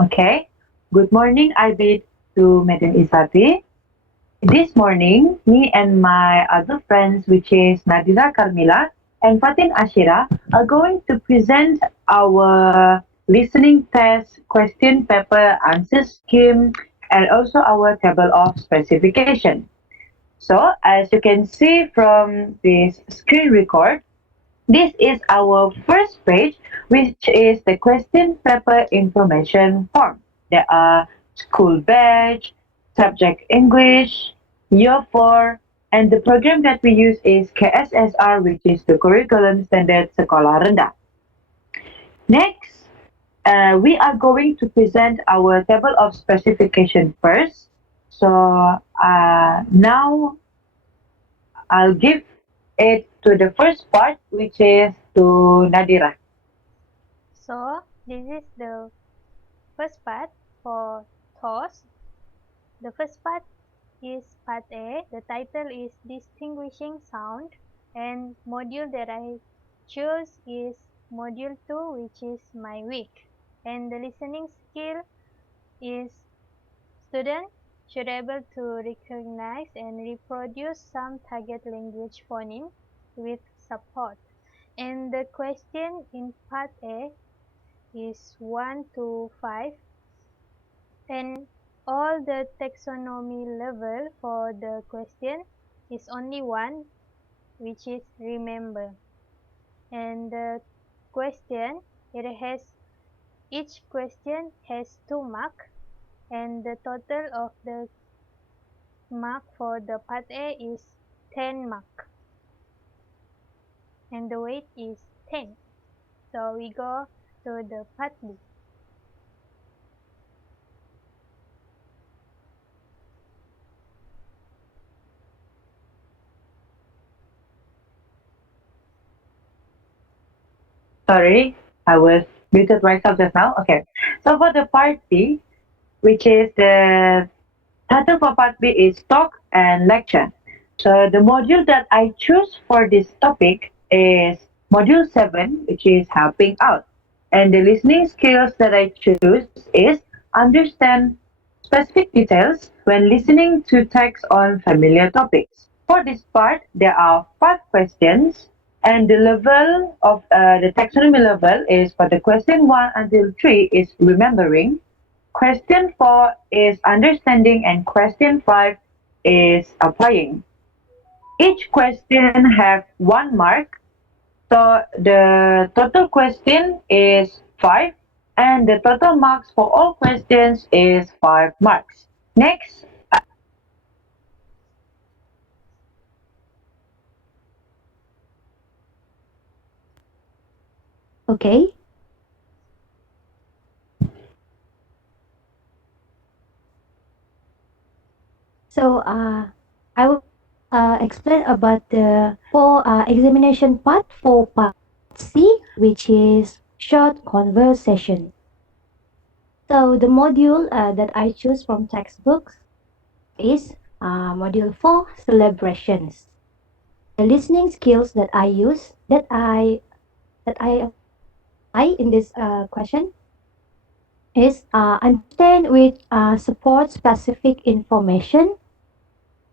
Okay. Good morning, Arvid to Madam Isabi. This morning, me and my other friends, which is Nadira Carmila and Fatin Ashira, are going to present our listening test question paper answer scheme and also our table of specification. So, as you can see from this screen record, this is our first page, which is the question paper information form. There are school badge, subject English, year 4, and the program that we use is KSSR, which is the Curriculum Standard Sekolah Rendah. Next, we are going to present our table of specification first. So now I'll give it to the first part, which is to Nadira. So this is the first part for TOS. The first part is part A. The title is Distinguishing Sound, and module that I chose is module 2, which is my week. And the listening skill is student should able to recognize and reproduce some target language phoneme with support. And the question in part A is 1 to 5, and all the taxonomy level for the question is only one, which is remember. And the question, it has each question has 2 mark, and the total of the mark for the part A is 10 mark, and the weight is 10. So we go to the part B. Sorry, I was muted myself just now. Okay. So for the part B, which is the title for part B is talk and lecture. So the module that I choose for this topic is module 7, which is helping out. And the listening skills that I choose is understand specific details when listening to text on familiar topics. For this part, there are 5 questions, and the level of the taxonomy level is for the question 1 until 3 is remembering, question 4 is understanding, and question 5 is applying. Each question have 1 mark, so the total question is 5, and the total marks for all questions is 5 marks. Next, Okay, so I will explain about the for examination part for part C, which is short conversation. So the module that I choose from textbooks is module 4, celebrations. The listening skills that I use that I apply in this question is understand with support specific information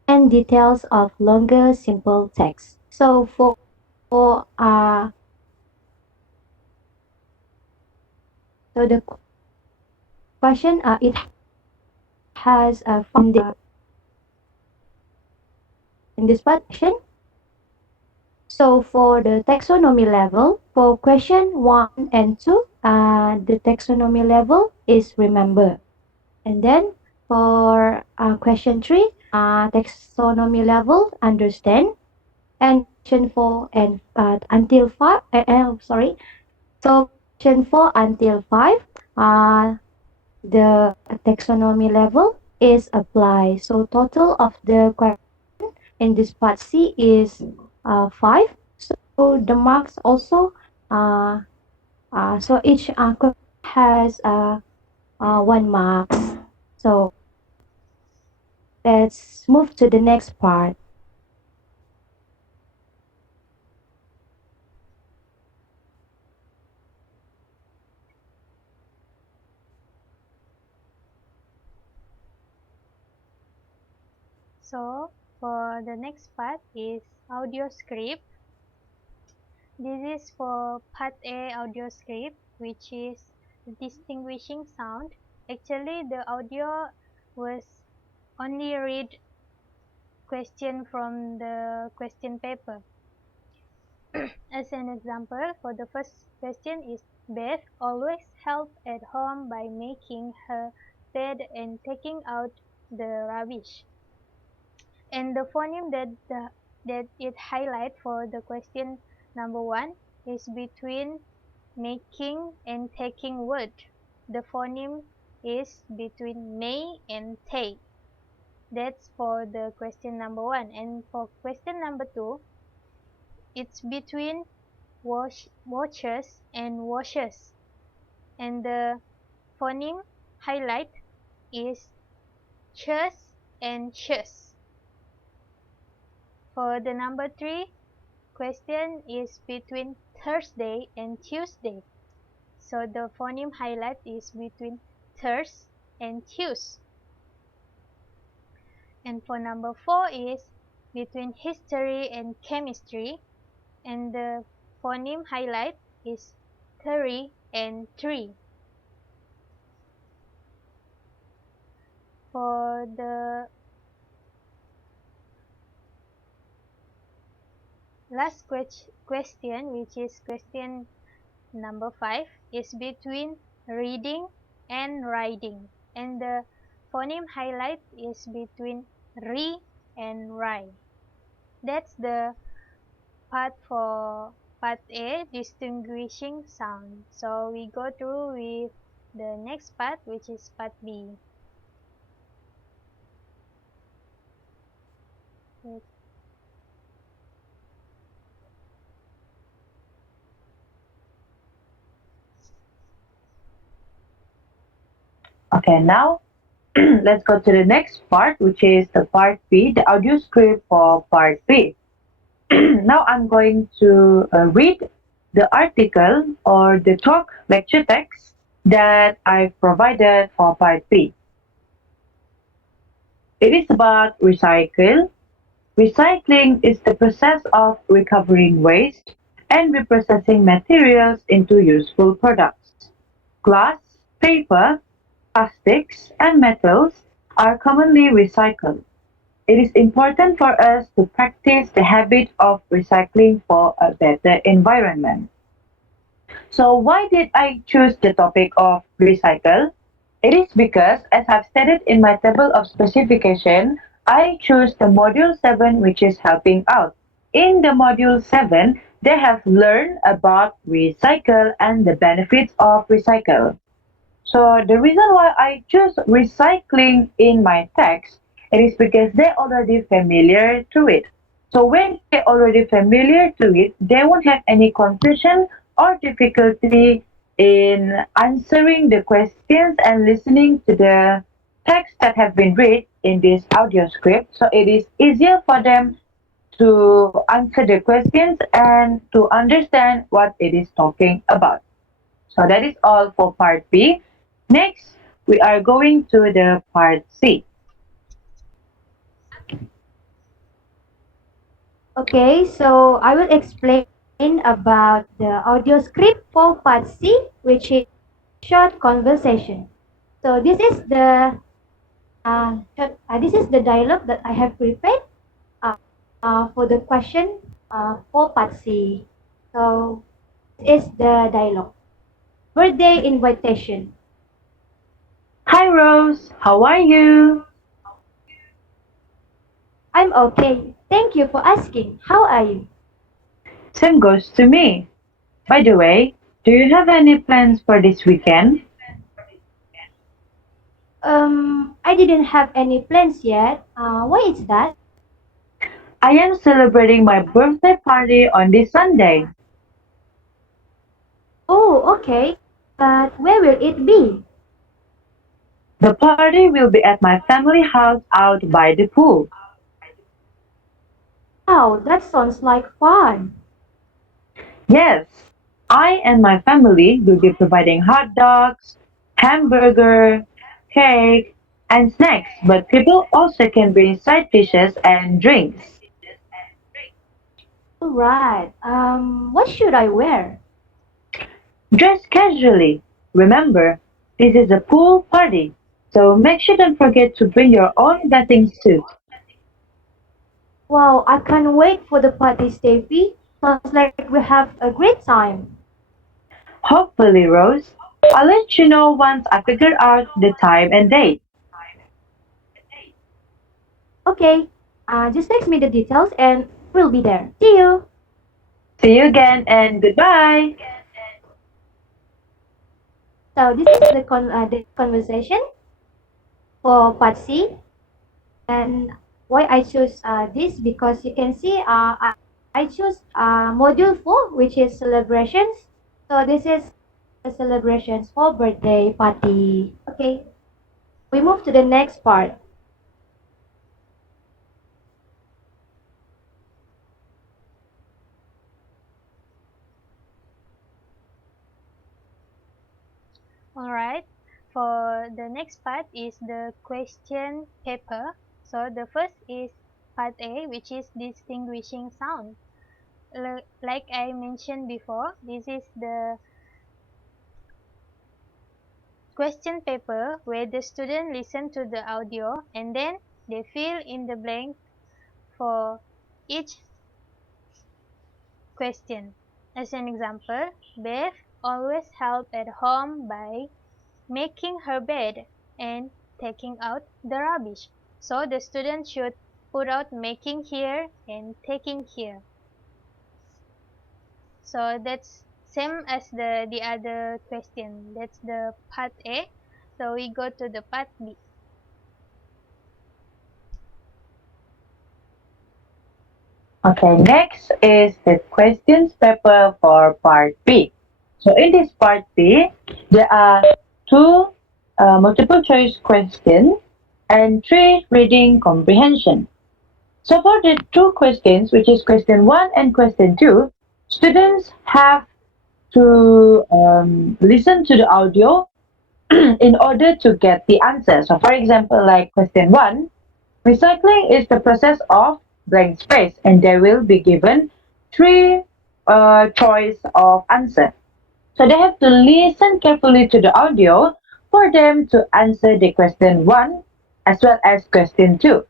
and details of longer simple text. So for so the question it has from the in this part question. So for the taxonomy level, for question 1 and 2, the taxonomy level is remember. And then for question 3, taxonomy level understand. And question 4 and until 5, sorry. So question 4 until 5, the taxonomy level is apply. So total of the question in this part C is 5. So the marks also uh, so each question has 1 marks. So let's move to the next part. So for the next part is audio script. This is for part A audio script, which is distinguishing sound. Actually, the audio was only read question from the question paper. As an example, for the first question is Beth always helped at home by making her bed and taking out the rubbish. And the phoneme that it highlight for the question number 1 is between making and taking word. The phoneme is between may and take. That's for the question number 1. And for question number 2, it's between watches and washes. And the phoneme highlight is chus and shus. For the number 3, question is between Thursday and Tuesday. So the phoneme highlight is between Thurs and Tus. And for number 4 is between history and chemistry. And the phoneme highlight is Thuri and tree. For the last question, which is question number 5, is between reading and riding. And the phoneme highlight is between ri and rai. That's the part for part A, distinguishing sound. So we go through with the next part, which is part B. Okay, now let's go to the next part, which is the part B, the audio script for part B. Now I'm going to read the article or the talk lecture text that I provided for part B. It is about recycle. Recycling is the process of recovering waste and reprocessing materials into useful products. Glass, paper, plastics, and metals are commonly recycled. It is important for us to practice the habit of recycling for a better environment. So why did I choose the topic of recycle? It is because, as I've stated in my table of specification, I choose the module 7, which is helping out. In the module 7, they have learned about recycle and the benefits of recycle. So the reason why I choose recycling in my text, it is because they're already familiar to it. So when they're already familiar to it, they won't have any confusion or difficulty in answering the questions and listening to the text that have been read in this audio script. So it is easier for them to answer the questions and to understand what it is talking about. So that is all for part B. Next, we are going to the part C. Okay, so I will explain about the audio script for part C, which is short conversation. So this is the dialogue that I have prepared for the question for part C. So this is the dialogue. Birthday invitation. Hi Rose, how are you? I'm okay. Thank you for asking. How are you? Same goes to me. By the way, do you have any plans for this weekend? I didn't have any plans yet. Why is that? I am celebrating my birthday party on this Sunday. Oh, okay. But where will it be? The party will be at my family house out by the pool. Wow, that sounds like fun. Yes, I and my family will be providing hot dogs, hamburger, cake, and snacks, but people also can bring side dishes and drinks. All right. What should I wear? Dress casually. Remember, this is a pool party, so make sure don't forget to bring your own bathing suit. Wow, I can't wait for the party, Steffi. Sounds like we have a great time. Hopefully, Rose. I'll let you know once I figure out the time and date. Okay, just text me the details and we'll be there. See you. See you again and goodbye. So this is the conversation for part C, and why I choose this because you can see I choose module 4, which is celebrations. So this is the celebrations for birthday party. Okay, we move to the next part. Alright, for the next part is the question paper. So the first is part A, which is distinguishing sound. Like I mentioned before, this is the question paper where the student listen to the audio and then they fill in the blank for each question. As an example, Beth always help at home by making her bed and taking out the rubbish. So the student should put out making here and taking here. So that's same as the other question. That's the part A. So we go to the part B. Okay, next is the questions paper for part B. So in this part B, there are two multiple choice questions and three reading comprehension. So for the two questions, which is question 1 and question 2, students have to listen to the audio in order to get the answer. So for example, like question 1, recycling is the process of blank space, and they will be given three choice of answer. So they have to listen carefully to the audio for them to answer the question 1 as well as question 2.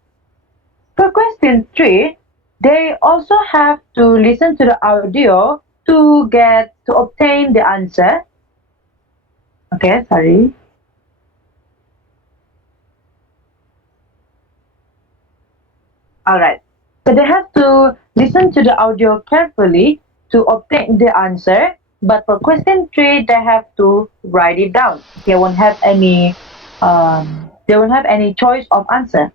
For question 3, they also have to listen to the audio to obtain the answer. Okay, sorry. All right. So they have to listen to the audio carefully to obtain the answer. But for question 3, they have to write it down. They won't have any choice of answer.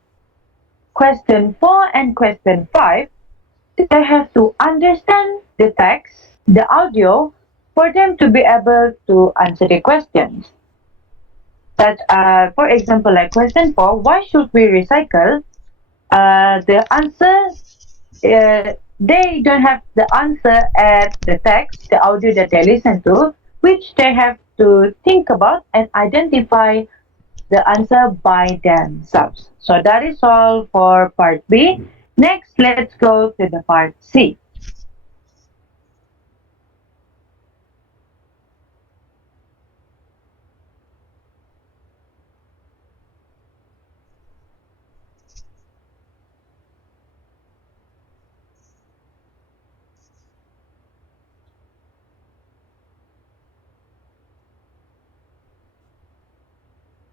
Question 4 and question 5, they have to understand the text, the audio, for them to be able to answer the questions. That, for example, like question 4, why should we recycle? The answer, they don't have the answer at the text, the audio that they listen to, which they have to think about and identify the answer by themselves. So that is all for part B. Next, let's go to the part C.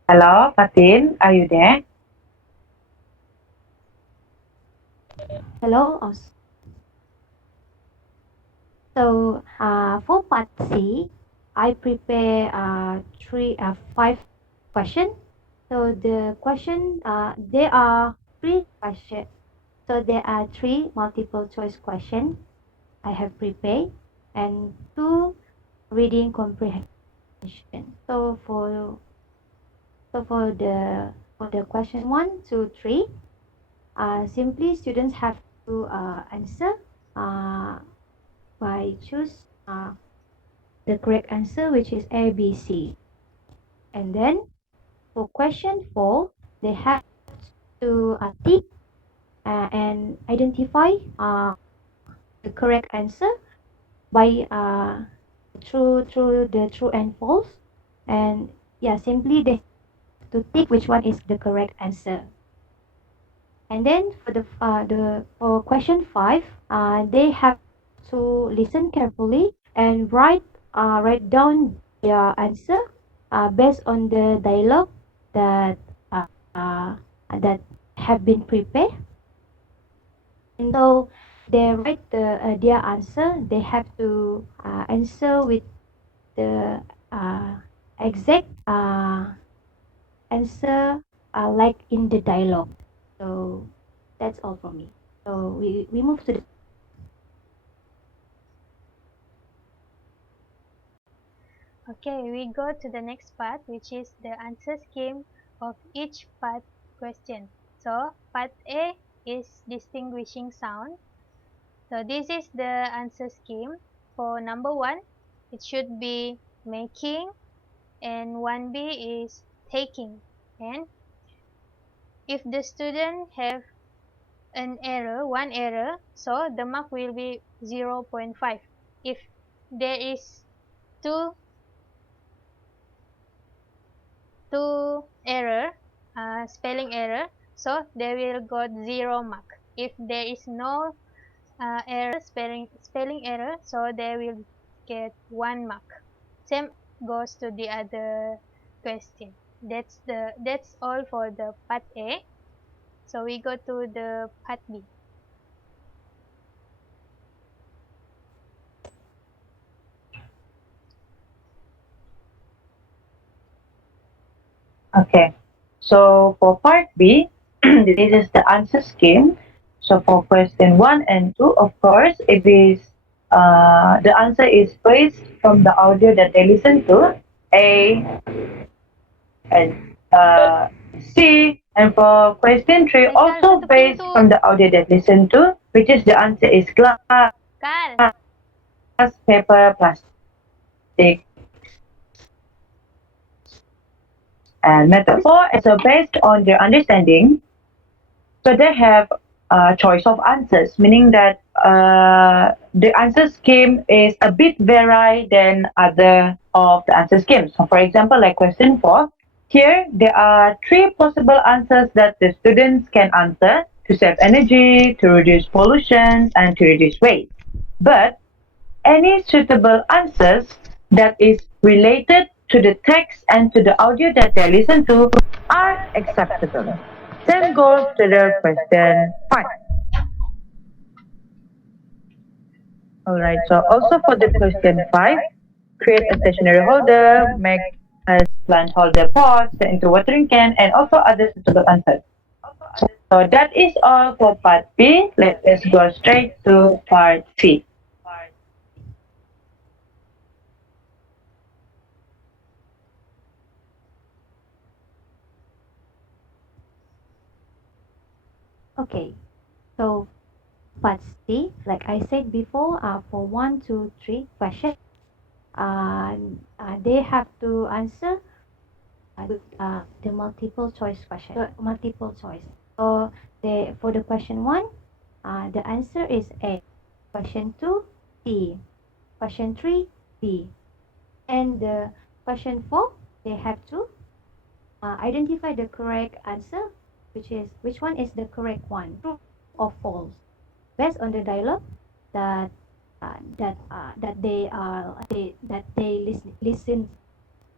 Hello, Fatin, are you there? Hello. For part C, I prepare five questions. So the question there are three questions. So there are three multiple choice questions I have prepared and two reading comprehension. So for the question 1, 2, 3, simply students have to answer uh, by choose the correct answer, which is A, B, C. And then for question 4, they have to tick and identify the correct answer by through the true and false, and yeah, simply they have to tick which one is the correct answer. And then for the for question 5, they have to listen carefully and write down their answer based on the dialogue that that have been prepared. And so they write their answer. They have to answer with the exact answer like in the dialogue. So that's all from me. So we move to the Okay, we go to the next part, which is the answer scheme of each part question. So part A is distinguishing sound. So this is the answer scheme. For number 1, it should be making, and 1B is taking. And if the student have one error, so the mark will be 0.5. If there is two error, spelling error, so they will got 0 mark. If there is no error, spelling error, so they will get 1 mark. Same goes to the other question. That's all for the part A. So we go to the part B. Okay. So for part B, this is the answer scheme. So for question 1 and 2, of course, it is the answer is based from the audio that they listen to, A and C. And for question 3, Hey, Kal, also tutup based pintu. from the audio that listen to, which is the answer is glass, Kal. paper, plastic, and metal. For and so based on their understanding, so they have a choice of answers, meaning that the answer scheme is a bit vary than other of the answer schemes. So for example, like question 4, here there are 3 possible answers that the students can answer to save energy, to reduce pollution, and to reduce waste. But any suitable answers that is related to the text and to the audio that they listen to are acceptable. Same goes to the question 5. Alright, so also for the question 5, create a stationary holder, make a plant holder pot, set into watering can, and also other suitable answers. So that is all for part B. Let us go straight to part C. okay. So part C, like I said before, for 1, 2, 3 questions, uh, they have to answer the multiple choice question. Multiple choice. So they for the question 1, the answer is A. Question 2, C. Question 3, B. And the question 4, they have to identify the correct answer, which one is the correct one, true or false, based on the dialogue that that they listen.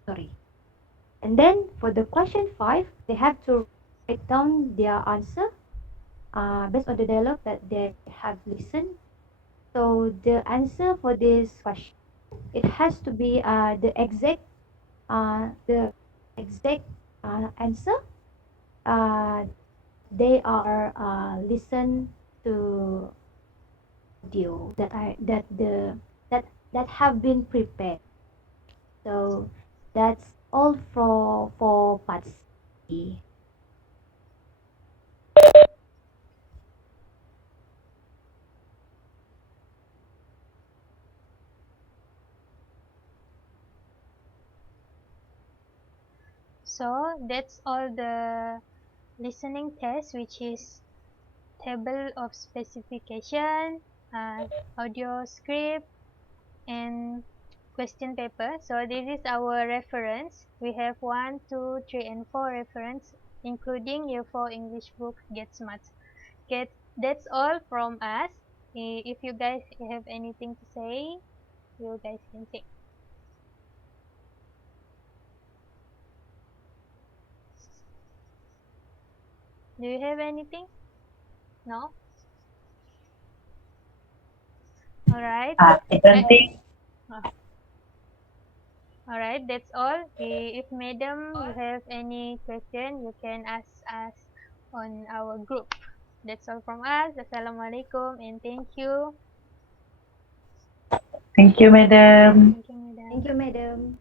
Sorry. And then for the question 5, they have to write down their answer based on the dialogue that they have listened. So the answer for this question, it has to be the exact answer. They are listen to audio that are that the that have been prepared. So that's all for part C. So that's all the listening test, which is table of specification, audio script, and question paper. So this is our reference. We have 1, 2, 3, and 4 reference, including Year 4 English book Get Smart. That's all from us. If you guys have anything to say, you guys can say. Do you have anything? No? Alright. I don't think. Alright, that's all. If madam you have any question, you can ask us on our group. That's all from us. Assalamualaikum and thank you. Thank you, madam. Thank you, madam. Thank you, madam.